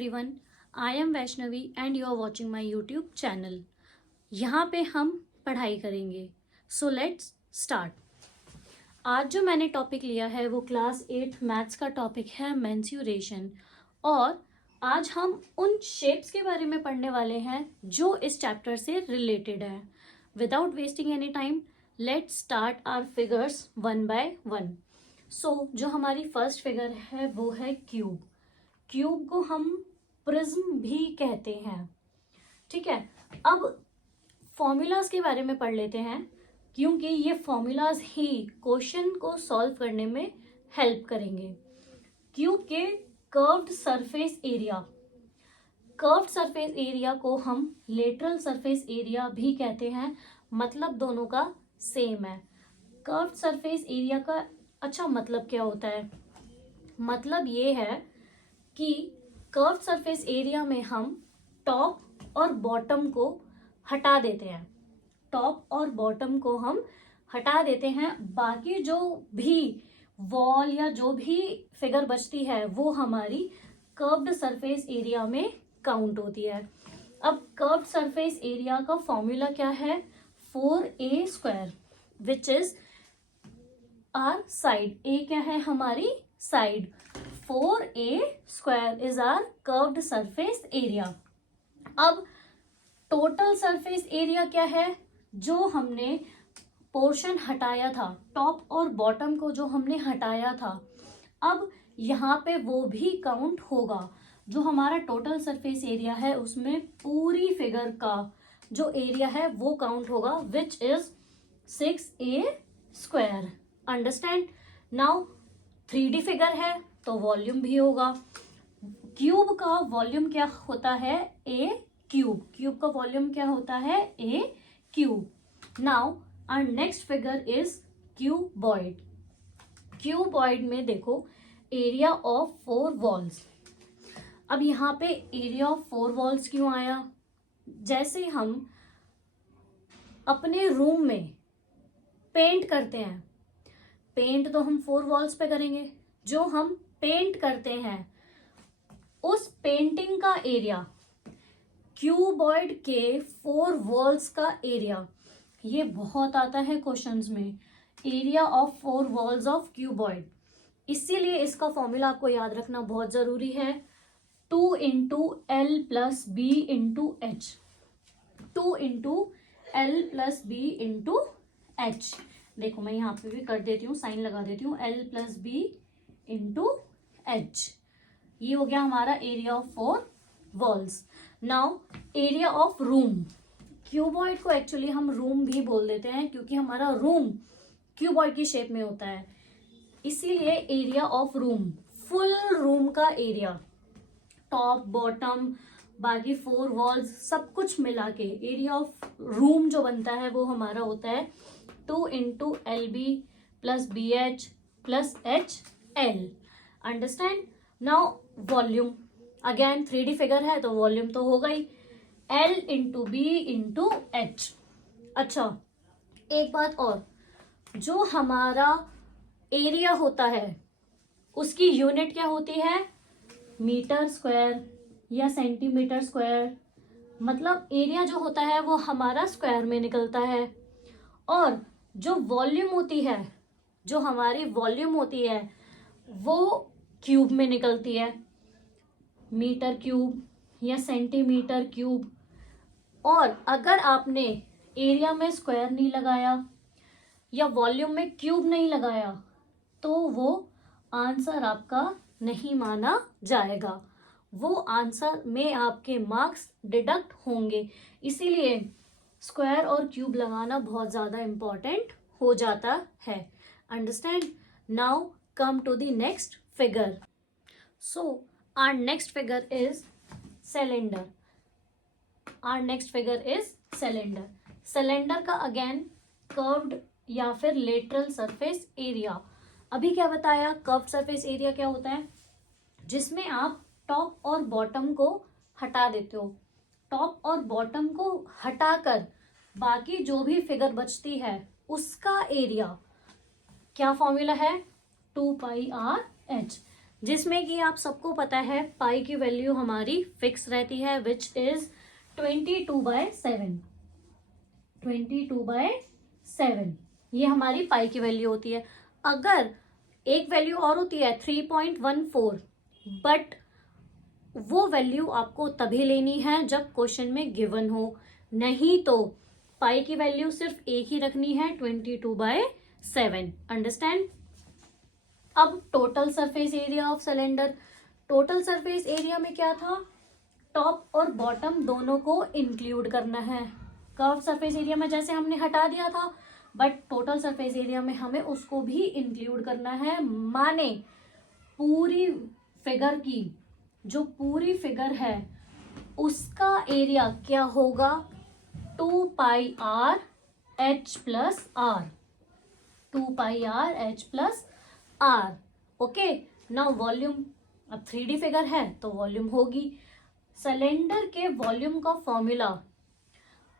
everyone, I am Vaishnavi and you are watching my YouTube channel. यहाँ पे हम पढ़ाई करेंगे. So let's start. आज जो मैंने टॉपिक लिया है वो क्लास 8 मैथ्स का टॉपिक है मेंस्युरेशन और आज हम उन शेप्स के बारे में पढ़ने वाले हैं जो इस चैप्टर से रिलेटेड है. Without wasting any time let's start our figures one by one. So जो हमारी फर्स्ट फिगर है वो है क्यूब. क्यूब को हम प्रिज्म भी कहते हैं. ठीक है, अब फॉर्मूलाज के बारे में पढ़ लेते हैं क्योंकि ये फॉर्मूलाज ही क्वेश्चन को सॉल्व करने में हेल्प करेंगे. क्यूब के curved surface area, curved surface area को हम लेटरल सरफेस एरिया भी कहते हैं, मतलब दोनों का सेम है. कर्व्ड सरफेस एरिया का अच्छा मतलब क्या होता है? मतलब ये है कि कर्व्ड सरफेस एरिया में हम टॉप और बॉटम को हटा देते हैं. टॉप और बॉटम को हम हटा देते हैं. बाकी जो भी वॉल या जो भी फिगर बचती है वो हमारी कर्व्ड सरफेस एरिया में काउंट होती है. अब कर्व्ड सरफेस एरिया का फॉर्मूला क्या है? 4a square which is our side. A क्या है? हमारी side. 4a square is our curved surface area. अब टोटल सरफेस एरिया क्या है? जो हमने पोर्शन हटाया था, टॉप और बॉटम को जो हमने हटाया था, अब यहाँ पे वो भी काउंट होगा. जो हमारा टोटल सरफेस एरिया है उसमें पूरी फिगर का जो एरिया है वो काउंट होगा which is 6a square. Understand? Now 3D figure है तो वॉल्यूम भी होगा. क्यूब का वॉल्यूम क्या होता है? a cube. क्यूब का वॉल्यूम क्या होता है? a cube. Now our next figure is cuboid. Cuboid में देखो एरिया ऑफ 4 वॉल्स. अब यहाँ पे एरिया ऑफ 4 वॉल्स क्यों आया? जैसे हम अपने रूम में पेंट करते हैं, पेंट तो हम 4 वॉल्स पे करेंगे. जो हम पेंट करते हैं उस पेंटिंग का एरिया, क्यूबॉइड के 4 वॉल्स का एरिया, ये बहुत आता है क्वेश्चंस में. Area of 4 walls of cuboid. इसीलिए इसका फॉर्मूला आपको याद रखना बहुत जरूरी है. 2 into L plus B into H. 2 into L plus B into H. देखो मैं यहाँ पे भी कर देती हूँ, साइन लगा देती हूँ. L plus B into H. ये हो गया हमारा area of 4 walls. Now area of room. Cuboid को एक्चुअली हम रूम भी बोल देते हैं क्योंकि हमारा रूम क्यूबॉइड की शेप में होता है. इसीलिए area of room, full room का एरिया, टॉप बॉटम बाकी 4 वॉल्स सब कुछ मिला के एरिया ऑफ रूम जो बनता है वो हमारा होता है 2 into l b plus b h plus h l. Understand? Now volume again 3D figure है तो वॉल्यूम तो होगा ही. L into b into h. अच्छा, एक बात और, जो हमारा एरिया होता है उसकी यूनिट क्या होती है? मीटर स्क्वायर या सेंटीमीटर स्क्वायर. मतलब एरिया जो होता है वो हमारा स्क्वायर में निकलता है. और जो वॉल्यूम होती है, जो हमारी वॉल्यूम होती है वो क्यूब में निकलती है. मीटर क्यूब या सेंटीमीटर क्यूब. और अगर आपने एरिया में स्क्वायर नहीं लगाया या वॉल्यूम में क्यूब नहीं लगाया तो वो आंसर आपका नहीं माना जाएगा. वो आंसर में आपके मार्क्स डिडक्ट होंगे. इसीलिए स्क्वायर और क्यूब लगाना बहुत ज्यादा इंपॉर्टेंट हो जाता है. Understand? Now come to the next figure. So our next figure is cylinder. Our next figure is cylinder. Cylinder का अगेन कर्व्ड या फिर लेटरल सरफेस एरिया. अभी क्या बताया? कर्व्ड सरफेस एरिया क्या होता है? जिसमें आप टॉप और बॉटम को हटा देते हो. टॉप और बॉटम को हटाकर बाकी जो भी फिगर बचती है उसका एरिया. क्या फॉर्मूला है? 2 पाई आर एच. जिसमें कि आप सबको पता है पाई की वैल्यू हमारी फिक्स रहती है, विच इज 22/7। 22/7 ये हमारी पाई की वैल्यू होती है। अगर एक वैल्यू और होती है 3.14, बट वो वैल्यू आपको तभी लेनी है जब क्वेश्चन में गिवन हो, नहीं तो पाई की वैल्यू सिर्फ एक ही रखनी है 22/7। अंडरस्टैंड। अब total surface area of cylinder. Total surface area में क्या था, टॉप और बॉटम दोनों को इंक्लूड करना है। कर्व सरफेस एरिया में जैसे हमने हटा दिया था, बट टोटल सरफेस एरिया में हमें उसको भी इंक्लूड करना है। माने पूरी फिगर की, जो पूरी फिगर है उसका एरिया क्या होगा, 2πr/h+r। 2πr/h+r। Okay. Now volume, अब 3D फिगर है तो वॉल्यूम होगी। सिलेंडर के वॉल्यूम का फॉर्मूला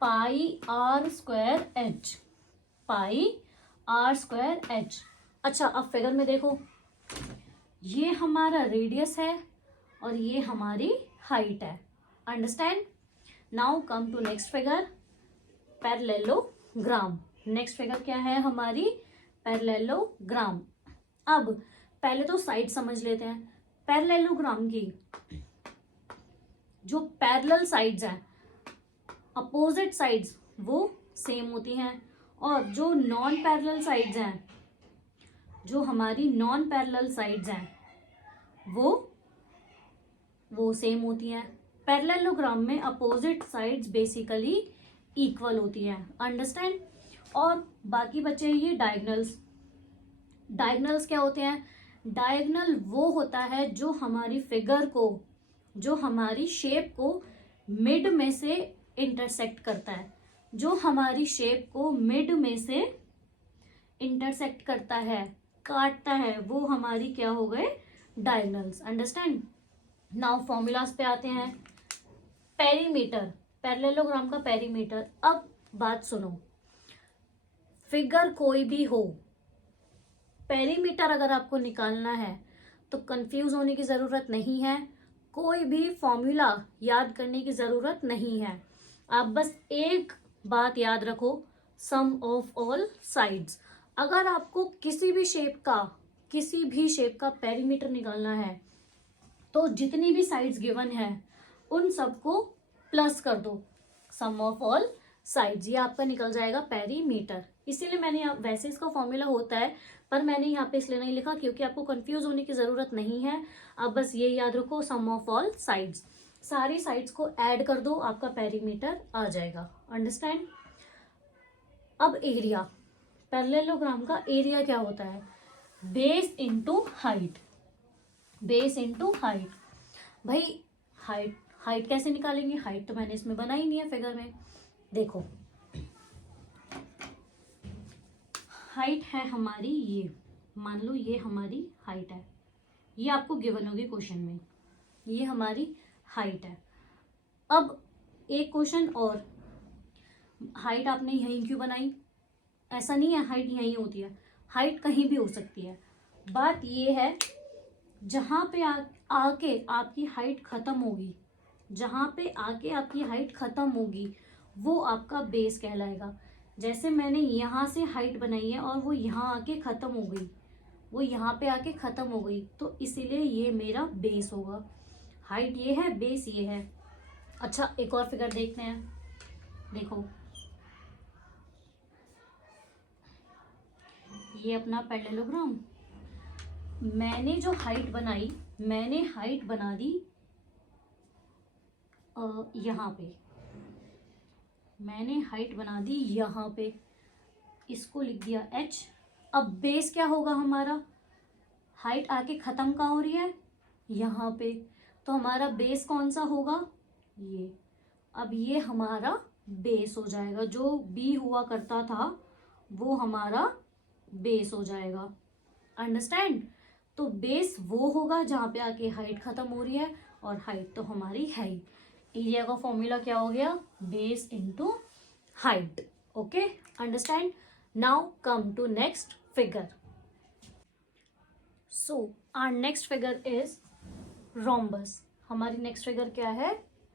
πr²h। πr²h। अच्छा, अब फिगर में देखो, ये हमारा रेडियस है और ये हमारी हाइट है। Understand. Now come to next figure, parallelogram. Next figure क्या है हमारी, पैरेललोग्राम। अब पहले तो साइड समझ लेते हैं। पैरेललोग्राम की जो पैरेलल साइड्स हैं, अपोजिट साइड्स वो सेम होती हैं, और जो नॉन पैरेलल साइड्स हैं, जो हमारी नॉन पैरेलल साइड्स हैं वो सेम होती हैं। पैरेललोग्राम में अपोजिट साइड्स बेसिकली इक्वल होती हैं। अंडरस्टैंड। और बाकी बचे ये डायगनल्स। डायगनल्स क्या होते हैं, डायगनल वो होता है जो हमारी फिगर को, जो हमारी शेप को मिड में से इंटरसेक्ट करता है। जो हमारी शेप को मिड में से इंटरसेक्ट करता है, काटता है, वो हमारी क्या हो गए, डायगनल्स। अंडरस्टैंड। नाउ फॉर्मूलाज पे आते हैं। पेरीमीटर, पैरेललोग्राम का पेरीमीटर। अब बात सुनो, फिगर कोई भी हो, पेरीमीटर अगर आपको निकालना है तो कंफ्यूज होने की जरूरत नहीं है, कोई भी फॉर्मूला याद करने की जरूरत नहीं है। आप बस एक बात याद रखो, सम ऑफ ऑल साइड्स। अगर आपको किसी भी शेप का पेरीमीटर निकालना है तो जितनी भी साइड्स गिवन है उन सबको प्लस कर दो, सम ऑफ ऑल साइड्स, ये आपका निकल जाएगा पेरीमीटर। इसीलिए मैंने वैसे इसका फॉर्मूला होता है, पर मैंने यहाँ पे इसलिए नहीं लिखा क्योंकि आपको कंफ्यूज होने की जरूरत नहीं है। अब बस ये याद रखो, सम ऑफ ऑल साइड्स, सारी साइड्स को ऐड कर दो, आपका पेरीमीटर आ जाएगा। अंडरस्टैंड। अब एरिया, पैरेललोग्राम का एरिया क्या होता है, base into height. Base into height. भाई हाइट कैसे निकालेंगे, हाइट तो मैंने इसमें बनाई नहीं है फिगर में। देखो, हाइट है हमारी, ये मान लो ये हमारी हाइट है, ये आपको गिवन होगी क्वेश्चन में, ये हमारी हाइट है। अब एक क्वेश्चन और, हाइट आपने यहीं क्यों बनाई, ऐसा नहीं है हाइट यहीं होती है, हाइट कहीं भी हो सकती है। बात ये है, जहां पे आके आपकी हाइट खत्म होगी, जहां पे आके आपकी हाइट खत्म होगी वो आपका बेस कहलाएगा। जैसे मैंने यहाँ से हाइट बनाई है और वो यहाँ आके खत्म हो गई, वो यहाँ पे आके खत्म हो गई, तो इसीलिए ये मेरा बेस होगा। हाइट ये है, बेस ये है। अच्छा, एक और फिगर देखते हैं। देखो, ये अपना पैरेललोग्राम, मैंने जो हाइट बनाई, मैंने हाइट बना दी यहाँ पे, मैंने हाइट बना दी यहाँ पे, इसको लिख दिया h। अब बेस क्या होगा हमारा, हाइट आके खत्म कहाँ हो रही है, यहाँ पे, तो हमारा बेस कौन सा होगा, ये। अब ये हमारा बेस हो जाएगा, जो बी हुआ करता था वो हमारा बेस हो जाएगा। अंडरस्टैंड। तो बेस वो होगा जहां पे आके हाइट खत्म हो रही है, और हाइट तो हमारी है ही। एरिया का फॉर्मूला क्या हो गया, base into height. Okay, understand. Now come to next figure. So our next figure is rhombus. हमारी नेक्स्ट फिगर क्या है?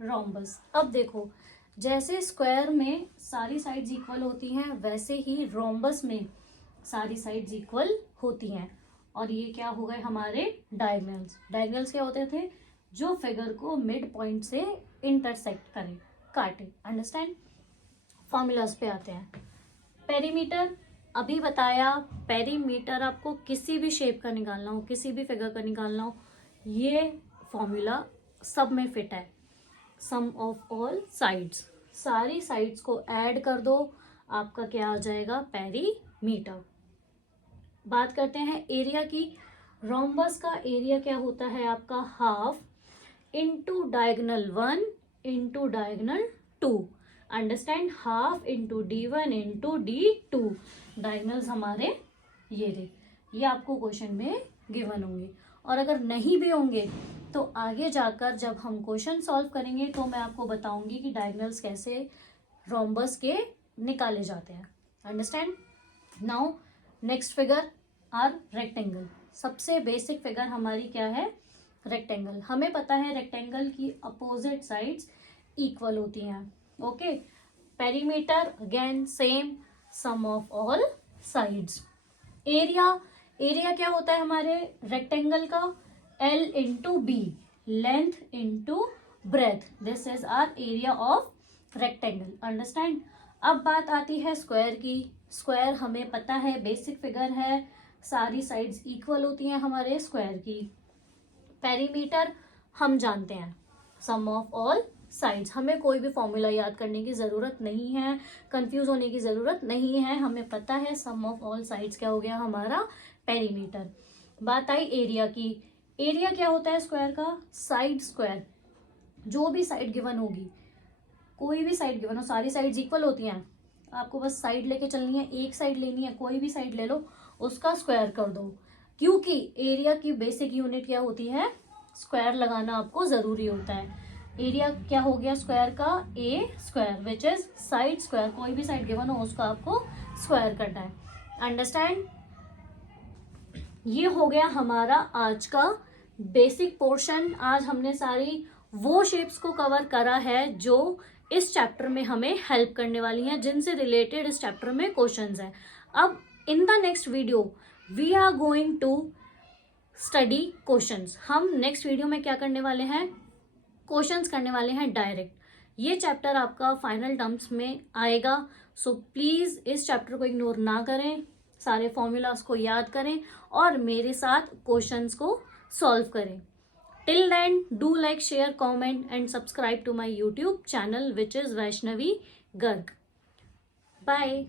रोम्बस। अब देखो, जैसे स्क्वायर में सारी साइड्स इक्वल होती हैं, वैसे ही रोम्बस में सारी साइड्स इक्वल होती हैं। और ये क्या हो गए हमारे डायगोनल्स। डायगोनल्स क्या होते थे? जो फिगर को मिड पॉइंट से इंटरसेक्ट करे, काटे। अंडरस्टैंड? फॉर्मूलाज पे आते हैं। पेरीमीटर अभी बताया, पेरीमीटर आपको किसी भी शेप का निकालना हो, किसी भी फिगर का निकालना हो, ये फॉर्मूला सब में फिट है। सम ऑफ ऑल साइड्स, सारी साइड्स को ऐड कर दो, आपका क्या आ जाएगा? पेरीमीटर। बात करते हैं एरिया की। रोम्बस का एरिया क्या होता है आपका? Half into diagonal 1 into diagonal 2। Understand? Half into D1 into D2। Diagonals हमारे ये रहे, ये आपको क्वेश्चन में गिवन होंगे। और अगर नहीं भी होंगे तो आगे जाकर जब हम क्वेश्चन सॉल्व करेंगे तो मैं आपको बताऊंगी कि डायगोनल्स कैसे रोम्बस के निकाले जाते हैं। Understand? Now next figure are rectangle. सबसे बेसिक फिगर हमारी क्या है? रेक्टेंगल। हमें पता है रेक्टेंगल की अपोजिट साइड्स इक्वल होती हैं। Okay, perimeter again same, sum of all sides. Area, area क्या होता है हमारे रेक्टेंगल का? L into B, length into breadth. This is our area of rectangle. Understand? अब बात आती है स्क्वायर की। स्क्वायर हमें पता है बेसिक फिगर है, सारी साइड्स इक्वल होती हैं हमारे स्क्वायर की। पेरीमीटर हम जानते हैं, सम ऑफ ऑल साइड्स। हमें कोई भी फॉर्मूला याद करने की जरूरत नहीं है, कंफ्यूज होने की जरूरत नहीं है, हमें पता है सम ऑफ ऑल साइड्स क्या हो गया हमारा? पेरीमीटर। बात आई एरिया की। एरिया क्या होता है स्क्वायर का? Side square. जो भी साइड गिवन होगी, कोई भी साइड गिवन हो, सारी साइड्स इक्वल होती हैं, आपको बस साइड लेके चलनी है, एक साइड लेनी है, कोई भी साइड ले लो, उसका स्क्वायर कर दो। क्योंकि एरिया की बेसिक यूनिट क्या होती है? स्क्वायर लगाना आपको जरूरी होता है। एरिया क्या हो गया स्क्वायर का? A square, which is side square. कोई भी साइड गिवन हो उसका आपको स्क्वायर करना है। अंडरस्टैंड? ये हो गया हमारा आज का बेसिक पोर्शन। आज हमने सारी वो शेप्स को कवर करा है जो इस चैप्टर में हमें हेल्प करने वाली हैं, जिनसे रिलेटेड इस चैप्टर में क्वेश्चंस हैं। अब in the next video we are going to study questions. हम नेक्स्ट वीडियो में क्या करने वाले हैं? क्वेश्चंस करने वाले हैं डायरेक्ट। ये चैप्टर आपका फाइनल टर्म्स में आएगा, सो प्लीज इस चैप्टर को इग्नोर ना करें, सारे फॉर्मूलाज को याद करें और मेरे साथ क्वेश्चंस को सॉल्व करें। Till then, do like, share, comment and subscribe to my YouTube channel, which is Vaishnavi Garg. Bye.